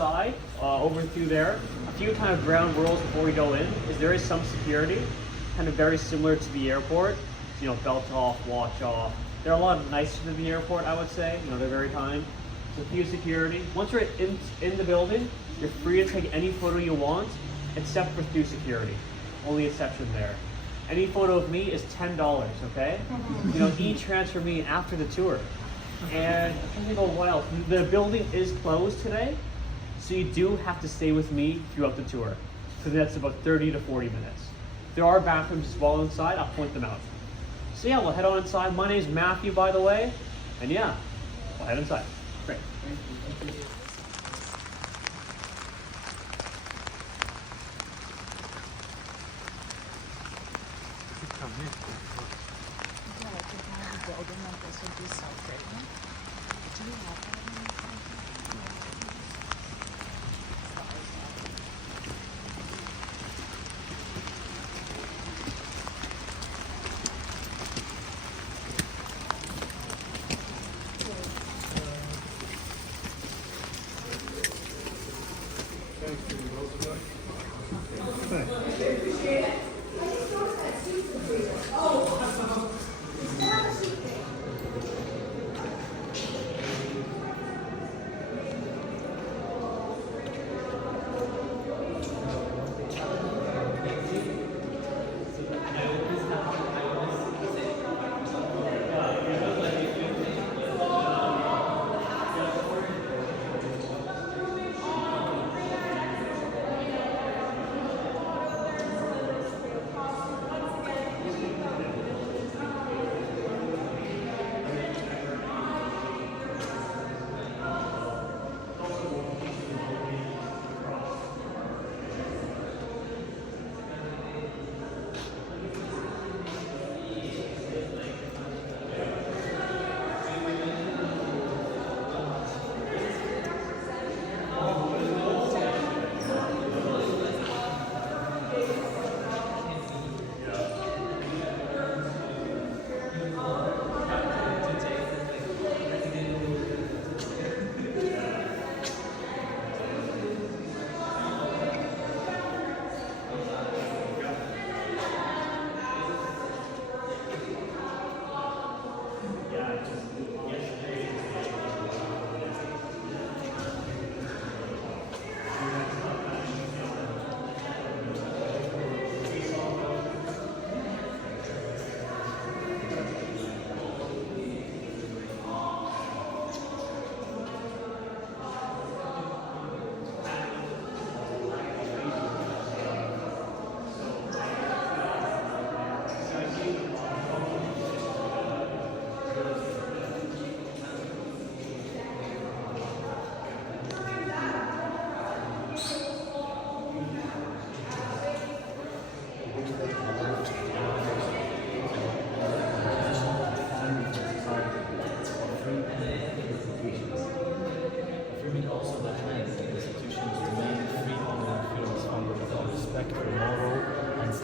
outside, over through there, a few kind of ground rules before we go in is there is some security, kind of very similar to the airport. You know, belt off, watch off. They're a lot nicer than the airport, I would say. You know, they're very kind. So a few security. Once you're in the building, you're free to take any photo you want, except for through security. Only exception there. Any photo of me is $10, okay? You know, e-transfer me after the tour. And I'm trying to think of what else. The building is closed today, so you do have to stay with me throughout the tour. So that's about 30 to 40 minutes. There are bathrooms as well inside, I'll point them out. So yeah, we'll head on inside. My name's Matthew, by the way. And yeah, we'll head inside. Great. Thank you.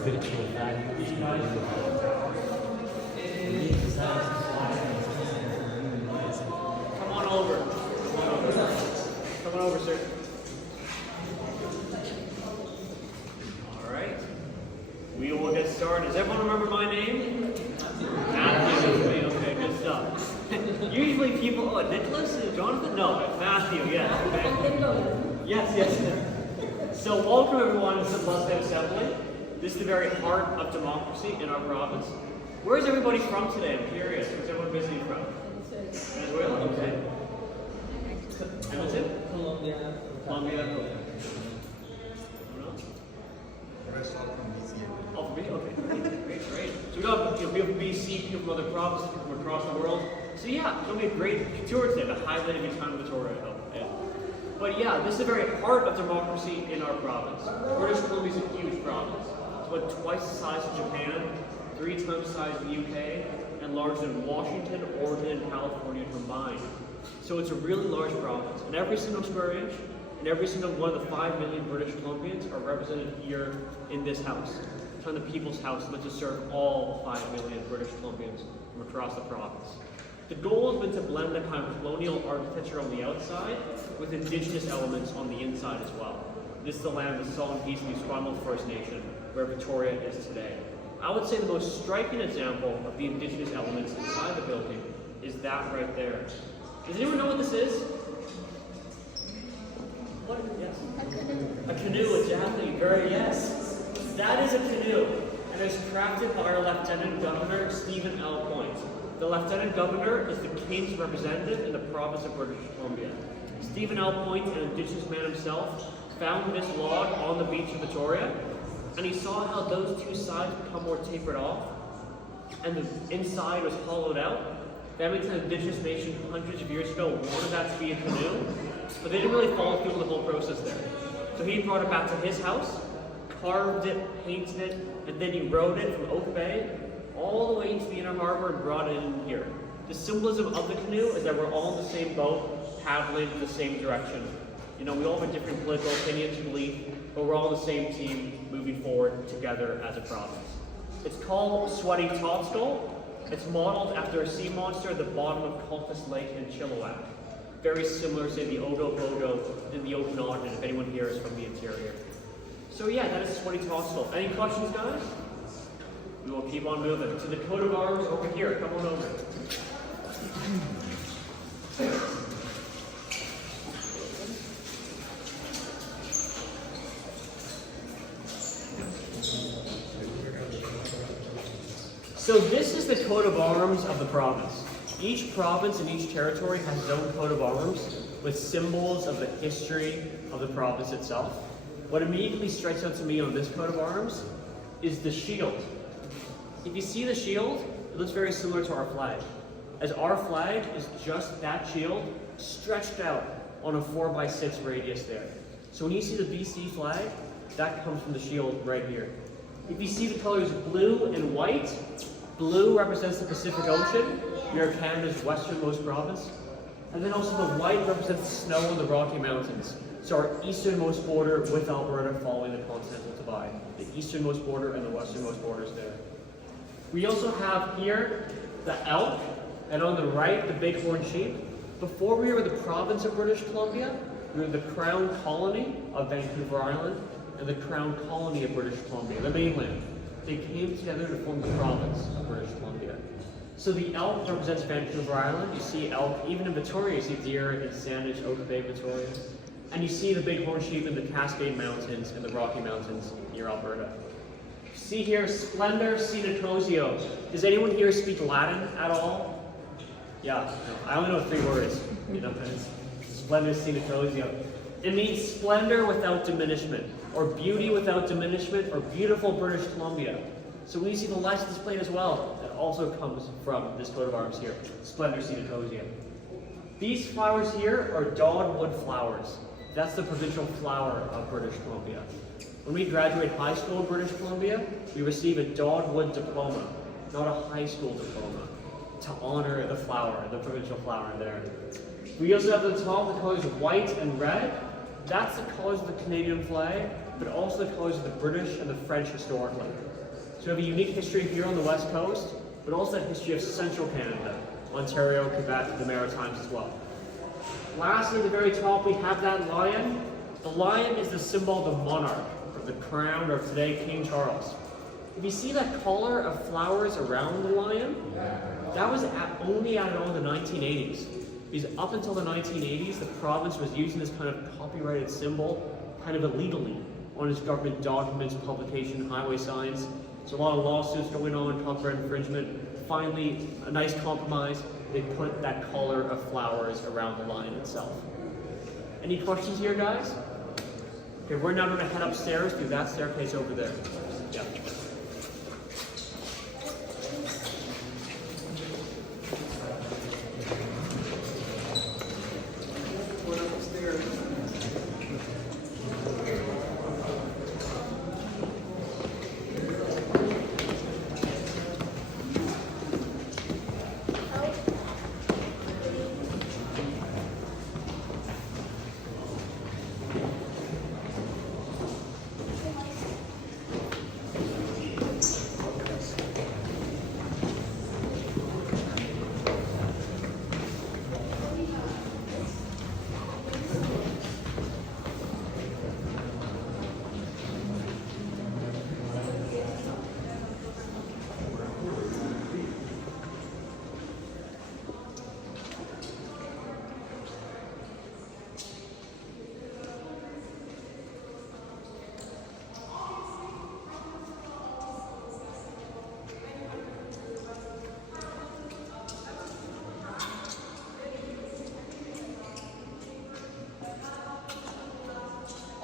spiritual values. Come on over. Come on over, sir. All right. We will get started. Does everyone remember my name? Matthew. Okay, good stuff. Usually people, Nicholas? Jonathan? No, Matthew, yes. Okay. Yes. So welcome everyone to the Blessed Assembly. This is the very heart of democracy in our province. Where is everybody from today? I'm curious. Where's everyone visiting from? Venezuela? Okay. Edmonton? Colombia. Colombia? Okay. From BC. Oh, from BC? Okay. Great. So we got people from BC, people from other provinces, people from across the world. So yeah, it's going to be a great tour today, the highlight of your time in Victoria, I hope. Yeah. But yeah, this is the very heart of democracy in our province. British Columbia is a huge province. It's about twice the size of Japan, 3 times the size of the UK, and larger than Washington, Oregon, and California combined. So it's a really large province, and every single square inch, and every single one of the 5 million British Columbians are represented here in this house. It's on the People's House, meant to serve all 5 million British Columbians from across the province. The goal has been to blend the kind of colonial architecture on the outside with indigenous elements on the inside as well. This is the land of the Salt and Peace and East First Nation, where Victoria is today. I would say the most striking example of the indigenous elements inside the building is that right there. Does anyone know what this is? What? Yes. A canoe, exactly. Very yes. That is a canoe, and it was crafted by our Lieutenant Governor, Stephen L. Point. The Lieutenant Governor is the King's representative in the province of British Columbia. Stephen L. Point, an Indigenous man himself, found this log on the beach of Victoria, and he saw how those two sides become more tapered off, and the inside was hollowed out. That means an Indigenous nation hundreds of years ago wanted that to be a canoe, but they didn't really follow through with the whole process there. So he brought it back to his house, carved it, painted it, and then he rowed it from Oak Bay all the way into the Inner Harbour and brought it in here. The symbolism of the canoe is that we're all in the same boat, paddling in the same direction. You know, we all have different political opinions and beliefs, but we're all on the same team moving forward together as a province. It's called Sweaty Topskull. It's modeled after a sea monster at the bottom of Cultus Lake in Chilliwack. Very similar, say, the Odo Bodo and the Okanagan, if anyone here is from the interior. So yeah, that is Sweaty Topskull. Any questions, guys? We will keep on moving. To the coat of arms over here. Come on over. So this is the coat of arms of the province. Each province and each territory has its own coat of arms with symbols of the history of the province itself. What immediately strikes out to me on this coat of arms is the shield. If you see the shield, it looks very similar to our flag, as our flag is just that shield stretched out on a 4x6 radius there. So when you see the BC flag, that comes from the shield right here. If you see the colors blue and white, blue represents the Pacific Ocean. We are Canada's westernmost province. And then also the white represents the snow in the Rocky Mountains. So our easternmost border with Alberta following the Continental Divide. The easternmost border and the westernmost borders there. We also have here the elk, and on the right, the bighorn sheep. Before we were the province of British Columbia, we were the Crown Colony of Vancouver Island and the Crown Colony of British Columbia, the mainland. They came together to form the province of British Columbia. So the elk represents Vancouver Island. You see elk, even in Victoria, you see deer in Sandwich, Oak Bay, Victoria. And you see the bighorn sheep in the Cascade Mountains and the Rocky Mountains near Alberta. See here, splendour sine cosio. Does anyone here speak Latin at all? Yeah, no, I only know 3 words. You know, splendour sine cosio. It means splendor without diminishment, or beauty without diminishment, or beautiful British Columbia. So when you see the license plate as well, that also comes from this coat of arms here, splendour sine cosio. These flowers here are dogwood flowers. That's the provincial flower of British Columbia. When we graduate high school in British Columbia, we receive a dogwood diploma, not a high school diploma, to honor the flower, the provincial flower there. We also have at the top the colors white and red. That's the colors of the Canadian flag, but also the colors of the British and the French historically. So we have a unique history here on the West Coast, but also a history of central Canada, Ontario, Quebec, the Maritimes as well. Lastly, at the very top, we have that lion. The lion is the symbol of the monarch, of the crown, or today, King Charles. If you see that collar of flowers around the lion, that was only added on in the 1980s. Because up until the 1980s, the province was using this kind of copyrighted symbol kind of illegally on its government documents, publication, highway signs. So a lot of lawsuits going on, copyright infringement. Finally, a nice compromise, they put that collar of flowers around the lion itself. Any questions here, guys? Okay, we're now going to head upstairs through that staircase over there. Yeah.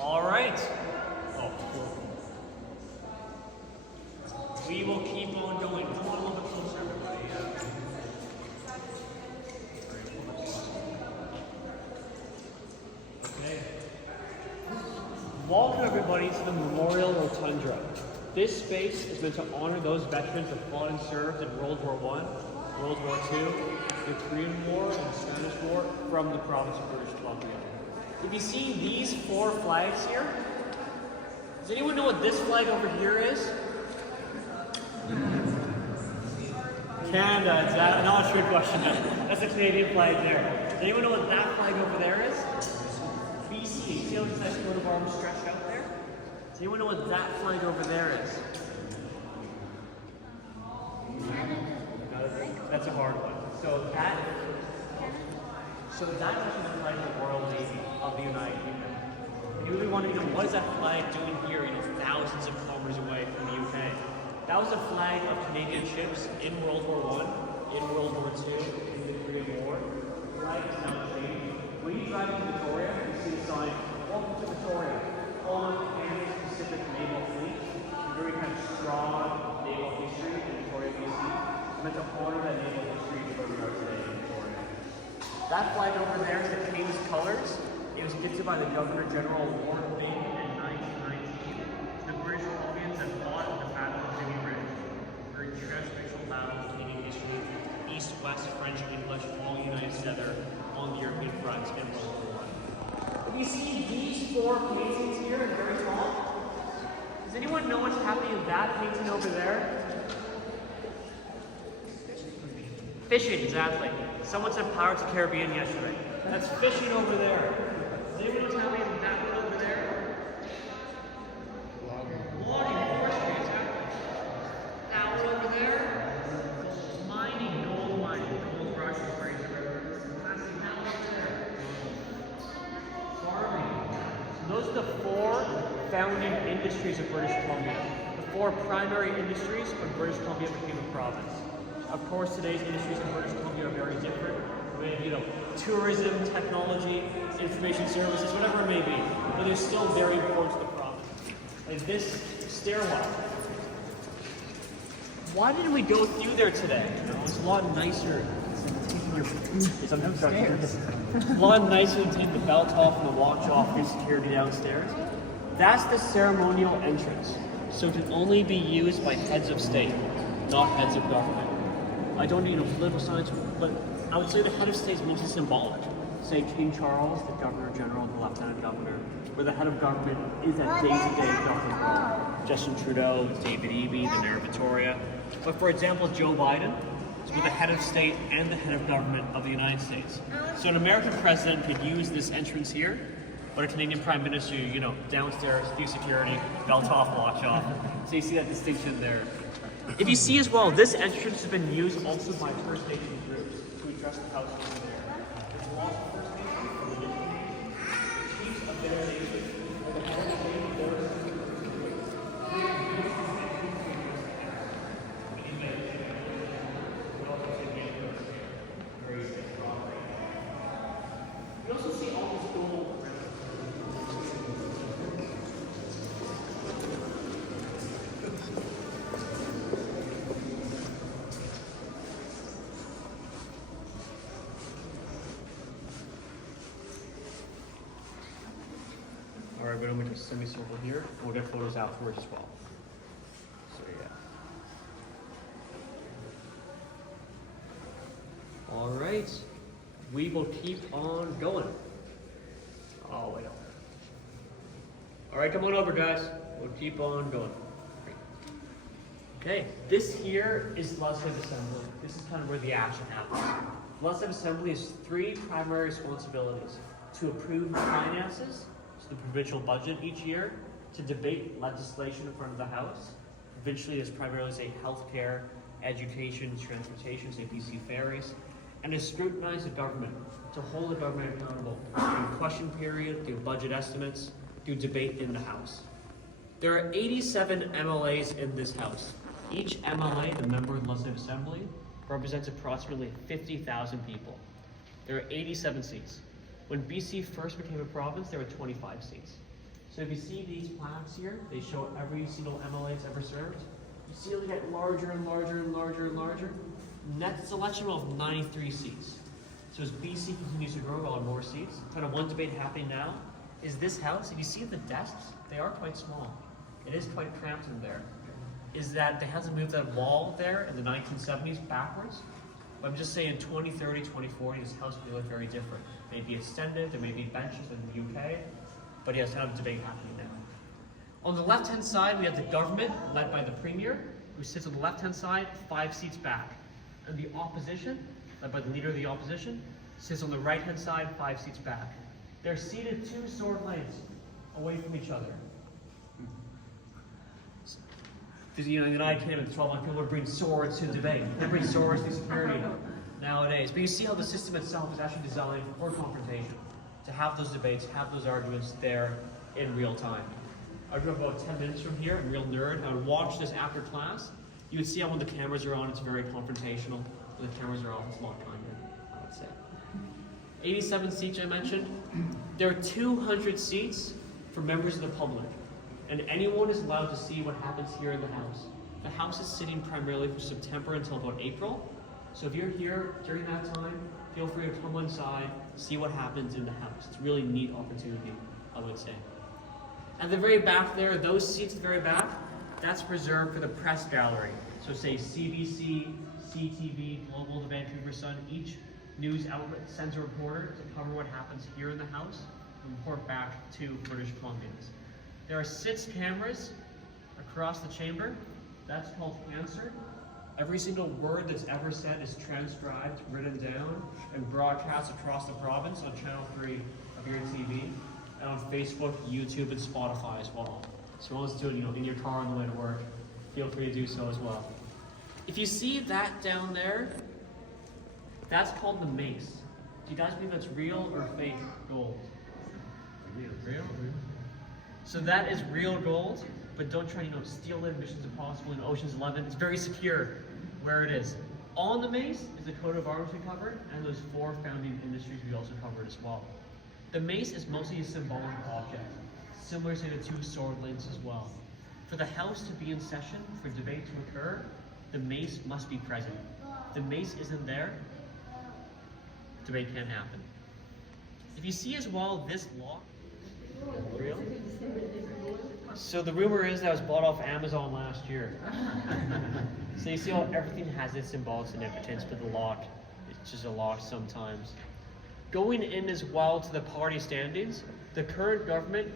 All right. Oh, cool. We will keep on going. Come on a little bit closer, everybody. Okay. Welcome, everybody, to the Memorial Rotunda. This space is meant to honor those veterans that fought and served in World War I, World War II, the Korean War, and the Spanish War from the province of British Columbia. If you see these 4 flags here, does anyone know what this flag over here is? Canada, it's that, not a trick question. That's the Canadian flag there. Does anyone know what that flag over there is? BC. See how this nice coat of arms stretched out there? Does anyone know what that flag over there is? That's a hard one. So that's actually the flag of the Royal Navy of the United Kingdom. If you really want to know what is that flag doing here, thousands of kilometers away from the UK. That was a flag of Canadian ships in World War I, in World War II, in the Korean War. The flag is now changed. When you drive to Victoria, you see the sign, "Welcome to Victoria, home of Canada's Pacific Naval Fleet." A very kind of strong naval history in Victoria, BC. It's meant to honor that naval history where we are today in Victoria. That flag over there is the King's Colors. It was gifted by the Governor General Lord Byng in 1919 to the British Columbians that fought in the Battle of Vimy Ridge. Very transracial battle in Canadian history. East, West, French, English, all united together on the European front in World War I. If you see these 4 paintings here at the very top, does anyone know what's happening in that painting over there? Fishing, exactly. Someone said Pirates of the Caribbean yesterday. That's fishing over there. Does anyone know what's happening in that one over there? Logging, forestry, exactly. That one over there? Mining, gold mining, gold rush, Fraser River. Blasting that one over there. Farming. So those are the 4 founding industries of British Columbia. The 4 primary industries when British Columbia became a province. Of course, today's industries in British Columbia are very different. We have, tourism, technology, information services, whatever it may be. But they're still very important to the province. Like this stairwell. Why didn't we go through there today? It's a lot nicer. It's a lot nicer to take the belt off and the watch off your security downstairs. That's the ceremonial entrance. So it can only be used by heads of state, not heads of government. I don't need political science, but I would say the head of state is mostly symbolic. Say King Charles, the Governor General, the Lieutenant Governor, where the head of government is that day-to-day government role. Justin Trudeau, David Eby, the Mayor of Victoria. But for example, Joe Biden is with the head of state and the head of government of the United States. So an American president could use this entrance here, but a Canadian Prime Minister, downstairs, do security, belt off, watch off. So you see that distinction there. If you see as well, this entrance has been used also by First Nation groups to address the house over there. There's lots of First Nations from the chiefs of their nation, or the head of state of their you also see all these cool. Alright, but I'm going to semicircle here. We'll get photos afterwards as well. So yeah. Alright. We will keep on going. Oh, wait up. Alright, come on over, guys. We'll keep on going. Okay, this here is Legislative Assembly. This is kind of where the action happens. Legislative Assembly has 3 primary responsibilities: to approve finances, so the provincial budget each year, to debate legislation in front of the House. Provincially, there's primarily, say, healthcare, education, transportation, say BC ferries, and to scrutinize the government, to hold the government accountable, do question period, do budget estimates, do debate in the House. There are 87 MLAs in this House. Each MLA, the member of the Legislative Assembly, represents approximately 50,000 people. There are 87 seats. When BC first became a province, there were 25 seats. So if you see these plaques here, they show every single MLA that's ever served. You see they get larger and larger and larger and larger. Next election will have 93 seats. So as BC continues to grow, we'll have more seats. Kind of one debate happening now is this house. If you see the desks, they are quite small. It is quite cramped in there. Is that they had to move that wall there in the 1970s backwards. But I'm just saying 2030, 2040, this house will look very different. Maybe extended, there may be benches in the UK, but yes, kind of debate happening now. On the left-hand side, we have the government led by the Premier, who sits on the left-hand side, 5 seats back. And the opposition, led by the leader of the opposition, sits on the right-hand side, 5 seats back. They're seated 2 sword lengths away from each other. Because in the United Kingdom, it's 12 people would bring swords to debate. They bring swords to security nowadays. But you see how the system itself is actually designed for confrontation, to have those debates, have those arguments there in real time. I grew up about 10 minutes from here. I'm a real nerd. I would watch this after class. You would see how when the cameras are on, it's very confrontational. When the cameras are off, it's a lot kinder, I would say. 87 seats I mentioned. There are 200 seats for members of the public. And anyone is allowed to see what happens here in the House. The House is sitting primarily from September until about April. So if you're here during that time, feel free to come inside, see what happens in the House. It's a really neat opportunity, I would say. At the very back there, those seats at the very back, that's reserved for the press gallery. So say CBC, CTV, Global, the Vancouver Sun, each news outlet sends a reporter to cover what happens here in the House and report back to British Columbians. There are 6 cameras across the chamber. That's called answered. Every single word that's ever said is transcribed, written down, and broadcast across the province on Channel 3 of your TV, and on Facebook, YouTube, and Spotify as well. So if you want to do it, in your car on the way to work, feel free to do so as well. If you see that down there, that's called the mace. Do you guys believe that's real or fake gold? Real. So that is real gold, but don't try to steal it. Missions Impossible and Ocean's 11. It's very secure where it is. On the mace is the coat of arms we covered, and those 4 founding industries we also covered as well. The mace is mostly a symbolic object, similar to the 2 sword lengths as well. For the House to be in session, for debate to occur, the mace must be present. If the mace isn't there, debate can't happen. If you see as well this lock, real? So the rumor is that was bought off Amazon last year. So you see how everything has its symbolic significance, but the lock, it's just a lock sometimes. Going in as well to the party standings, the current government,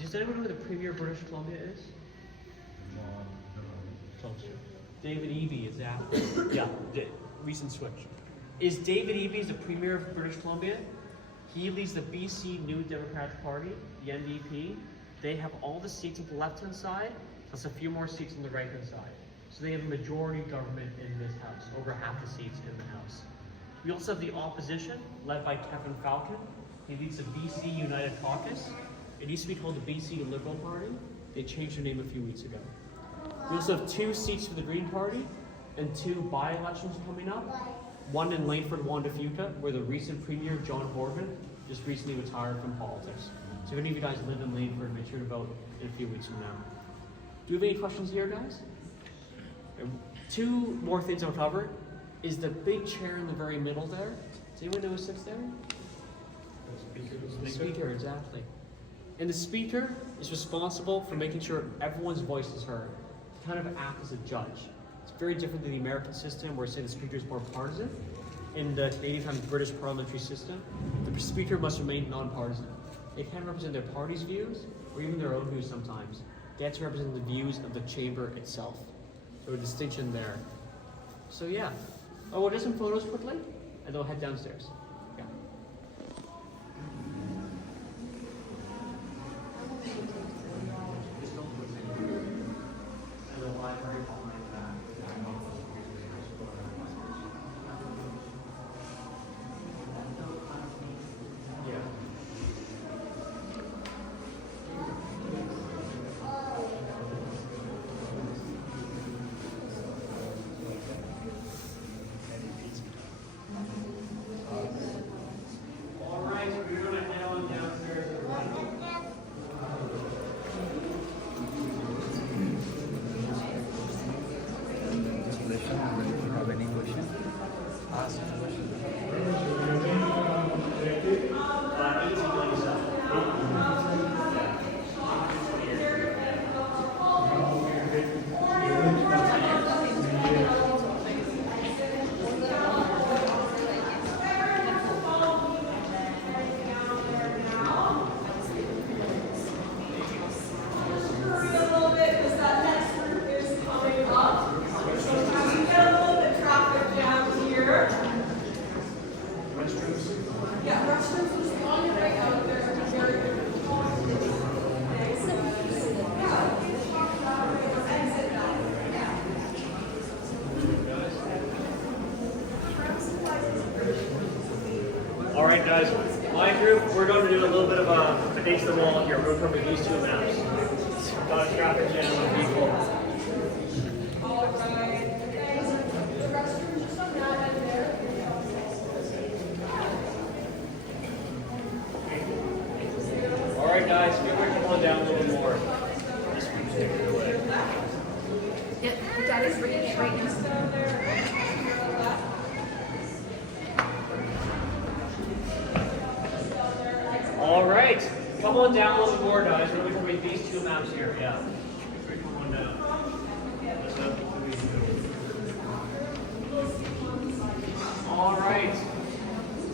does anyone know who the Premier of British Columbia is? David Eby, exactly. Yeah, recent switch. Is David Eby the Premier of British Columbia? He leads the BC New Democratic Party, the NDP. They have all the seats on the left-hand side, plus a few more seats on the right-hand side. So they have a majority government in this House, over half the seats in the House. We also have the opposition, led by Kevin Falcon. He leads the BC United Caucus. It used to be called the BC Liberal Party. They changed their name a few weeks ago. We also have 2 seats for the Green Party and 2 by-elections coming up. One in Langford, Wanda-Fuca, where the recent Premier, John Horgan, just recently retired from politics. So if any of you guys live in Langford, make sure to vote in a few weeks from now. Do you have any questions here, guys? 2 more things I'll cover is the big chair in the very middle there. Does anyone know who sits there? The speaker, exactly. And the speaker is responsible for making sure everyone's voice is heard. To kind of act as a judge. It's very different than the American system where, say, the speaker is more partisan. In the Canadian kind of British parliamentary system, the speaker must remain non-partisan. They can't represent their party's views, or even their own views sometimes. They have to represent the views of the chamber itself. So a distinction there. So yeah. Oh, we'll do some photos quickly, and then we'll head downstairs. Yeah. And the library behind that. Yeah. right, guys. My group, we're going to do a little bit of a base the wall here. We're going to cover these two maps. Got a traffic jam of people. All right, guys. We're going to come on down a little more. This group's taking it away. Yeah, that is right now. All right, come on down a little bit more, guys. We're going to read these two maps here. Yeah. Come on down. All right.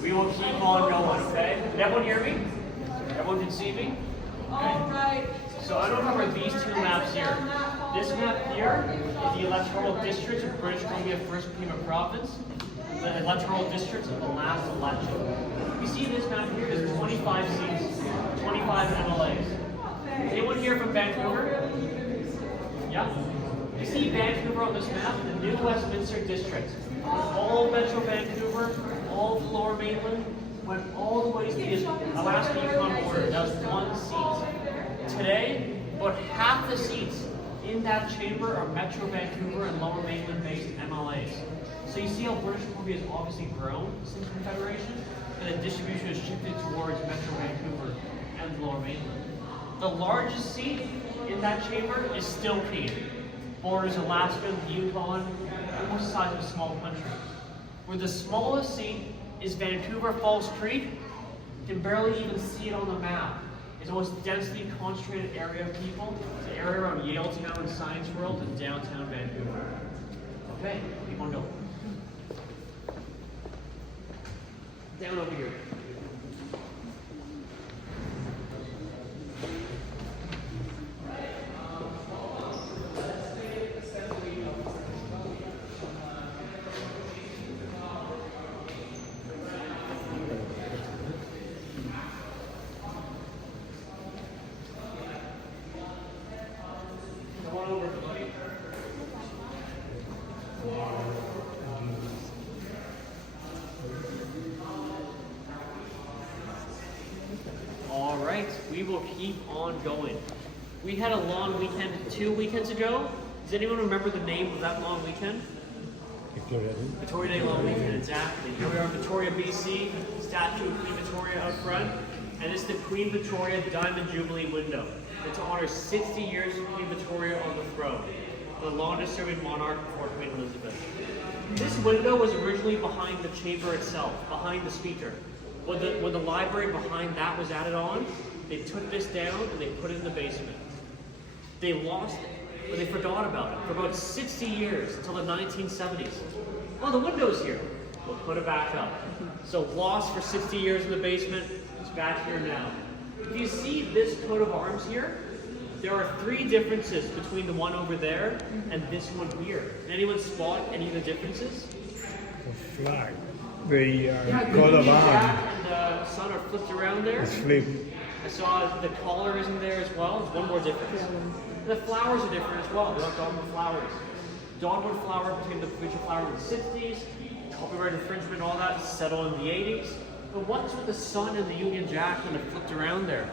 We will keep on going, okay? Can everyone hear me? Everyone can see me? All right. So I don't cover these two maps here. This map here is the electoral districts of British Columbia first became a province. The electoral districts of the last election. You see this map here is 25 seats, 25 MLAs. Anyone here from Vancouver? Yeah? You see Vancouver on this map, the New Westminster district. All Metro Vancouver, all the Lower Mainland, went all the way to the Alaska Yukon border. That was one seat. Today, about half the seats in that chamber are Metro Vancouver and Lower Mainland based MLAs. So you see how British Columbia has obviously grown since Confederation, and the distribution has shifted towards Metro Vancouver and the Lower Mainland. The largest seat in that chamber is still Canadian. Borders Alaska, the Yukon, almost the size of a small country. Where the smallest seat is Vancouver Falls Creek, you can barely even see it on the map. It's the most densely concentrated area of people. It's the area around Yaletown and Science World and downtown Vancouver. Okay, keep on going. Down over here. Come on over, buddy. All right, we will keep on going. We had a long weekend 2 weekends ago. Does anyone remember the name of that long weekend? Victoria Day long weekend, exactly. Here we are in Victoria, BC, statue of Queen Victoria out front, and this is the Queen Victoria Diamond Jubilee window. It's to honor 60 years of Queen Victoria on the throne, the longest serving monarch before Queen Elizabeth. This window was originally behind the chamber itself, behind the speaker. When the library behind that was added on, they took this down and they put it in the basement. They lost it, but they forgot about it for about 60 years until the 1970s. Oh, the window's here. We'll put it back up. So lost for 60 years in the basement, it's back here now. If you see this coat of arms here, there are 3 differences between the one over there and this one here. Can anyone spot any of the differences? The flag, the Yeah, coat the of Jack arms and the sun are flipped around there. is flipped. I saw the collar isn't there as well. It's one more difference. The flowers are different as well. They're not dogwood flowers. Dogwood flower became the provincial flower in the 60s. Copyright infringement, all that settled in the 80s. But what's with the sun and the Union Jack when they're flipped around there?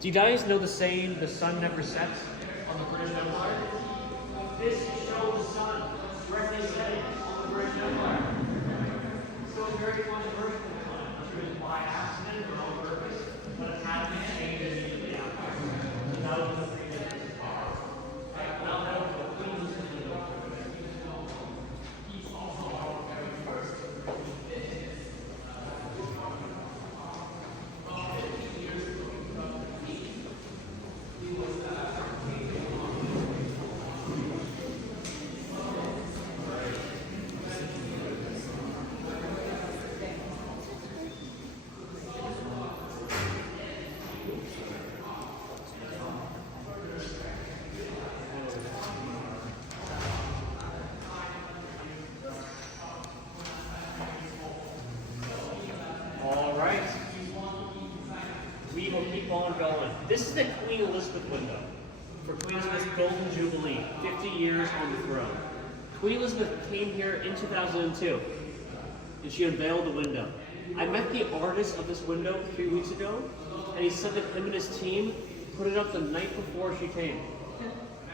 Do you guys know the saying, the sun never sets on the British Empire? This shows the sun directly setting on the British Empire. So it's very controversial. I'm sure it's by accident or on purpose, but it had to be changed immediately after. So that was the thing that is power. Now that was the Queen's on going. This is the Queen Elizabeth window for Queen Elizabeth's Golden Jubilee, 50 years on the throne. Queen Elizabeth came here in 2002, and she unveiled the window. I met the artist of this window 3 weeks ago, and he said that him and his team put it up the night before she came.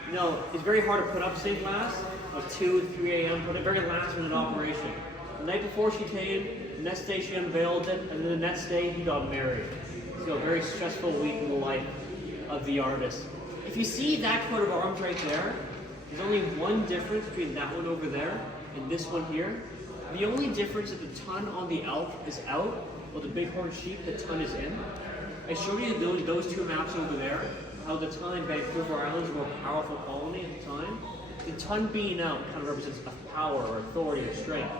You know, it's very hard to put up stained glass, like 2, 3 a.m., but it very last minute operation. The night before she came, the next day she unveiled it, and then the next day he got married. So a very stressful week in the life of the artist. If you see that coat of arms right there, there's only one difference between that one over there and this one here. The only difference is the ton on the elk is out, while the bighorn sheep, the ton is in. I showed you those two maps over there, how the ton in Vancouver Island is a more powerful colony at the time. The ton being out kind of represents a power or authority or strength.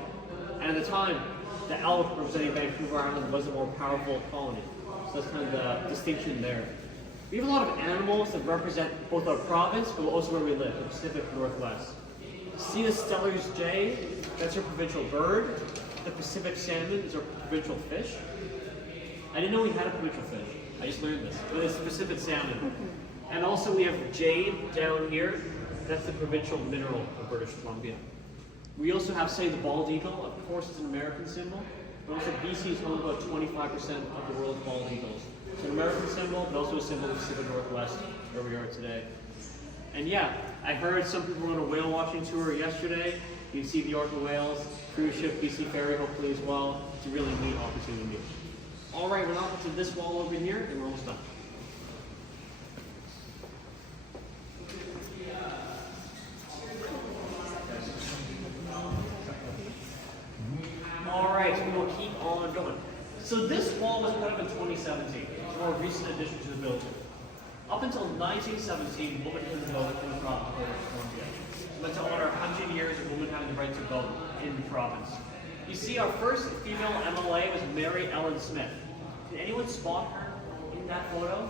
And at the time, the elk representing Vancouver Island was a more powerful colony. So that's kind of the distinction there. We have a lot of animals that represent both our province, but also where we live, the Pacific Northwest. See the Steller's jay? That's our provincial bird. The Pacific salmon is our provincial fish. I didn't know we had a provincial fish. I just learned this. But it's Pacific salmon. And also we have jade down here. That's the provincial mineral of British Columbia. We also have, say, the bald eagle. Of course, it's an American symbol. But also BC is home to about 25% of the world's bald eagles. It's an American symbol, but also a symbol of the Pacific Northwest, where we are today. And yeah, I heard some people were on a whale watching tour yesterday. You can see the Orca whales, cruise ship, BC Ferry, hopefully as well. It's a really neat opportunity. All right, we're now up to this wall over here, and we're almost done. All right, so we'll keep on going. So this wall was put up in 2017. It's a more recent addition to the building. Up until 1917, women couldn't vote in the province of British Columbia. But to honor 100 years of women having the right to vote in the province. You see, our first female MLA was Mary Ellen Smith. Can anyone spot her in that photo?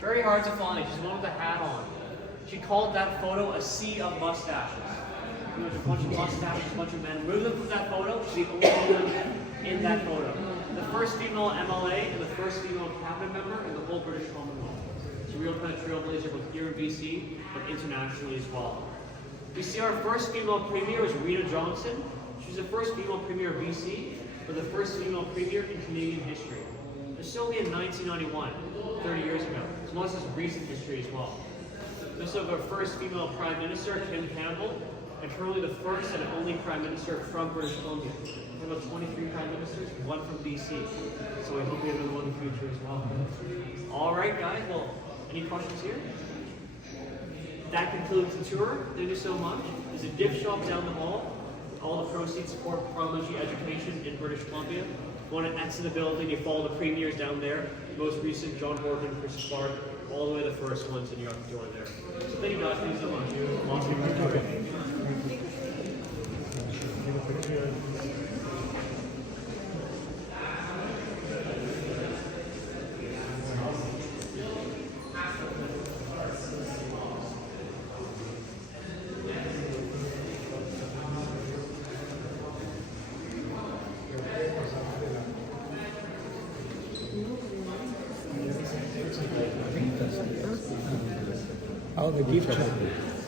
Very hard to find. She's the one with the hat on. She called that photo a sea of mustaches. There's a bunch of mustaches, a bunch of men. Remove them from that photo. She's the only woman in that photo. The first female MLA and the first female cabinet member in the whole British Commonwealth. It's a real kind of trailblazer both here in BC, but internationally as well. We see our first female premier was Rita Johnson. She was the first female premier of BC, but the first female premier in Canadian history. This was only in 1991, 30 years ago. As well as this recent history as well. We also have our first female prime minister, Kim Campbell, and currently the first and only prime minister from British Columbia. We have about 23 prime ministers, one from BC. So we hope we have another one in the future as well. All right, guys. Well, any questions here? That concludes the tour. Thank you so much. There's a gift shop down the hall. All the proceeds support parliamentary education in British Columbia. If you want to exit the building, you follow the premiers down there. The most recent, John Horgan, Chris Clark, all the way to the first ones, and you have to join there. So thank you guys. Thank you so much. Awesome. How the gift shop.